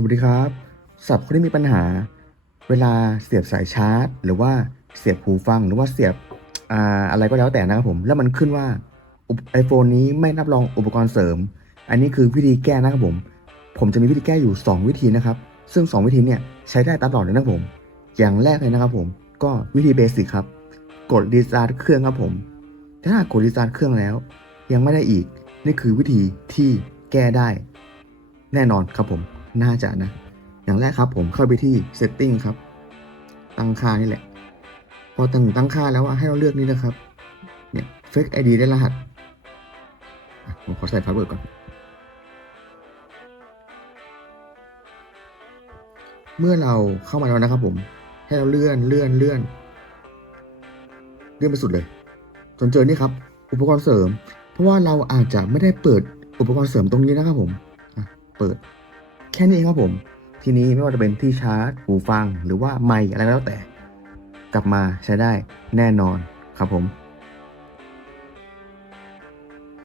สวัสดีครับสำหรับคนที่มีปัญหา เวลาเสียบสายชาร์จ หรือว่าเสียบหูฟังหรือว่าเสียบอ่าอะไรก็แล้วแต่นะครับผม แล้วมันขึ้นว่าไอโฟนนี้ไม่รับรองอุปกรณ์เสริม อันนี้คือวิธีแก้นะครับผม ผมจะมีวิธีแก้อยู่ 2 วิธีนะครับ ซึ่ง 2 วิธีเนี่ยใช้ได้ตลอดเลยนะครับผม อย่างแรกเลยนะครับผม ก็วิธีเบสิกครับ กดรีสตาร์ทเครื่องครับผม ถ้ากดรีสตาร์ทเครื่องแล้ว ยังไม่ได้อีก นี่คือวิธีที่แก้ได้ แน่นอนครับผม น่าจะนะ อย่างแรกครับผมเข้าไปที่ setting ครับ ตั้งค่านี่แหละ พอตั้งตั้งค่าแล้วว่าให้เราเลือกนี่นะครับ เนี่ย fake id ได้รหัส ผมขอใส่พาสเวิร์ดก่อน เมื่อเราเข้ามาแล้วนะครับผม ให้เราเลื่อนเลื่อนเลื่อน เลื่อนไปสุดเลย จนเจอนี่ครับ อุปกรณ์เสริม เพราะว่าเราอาจจะไม่ได้เปิดอุปกรณ์เสริมตรงนี้นะครับผม เปิด แค่นี้เองครับผม ทีนี้ไม่ว่าจะเป็นที่ชาร์จ หูฟัง หรือว่าไมค์อะไรก็แล้วแต่ กลับมาใช้ได้แน่นอนครับผม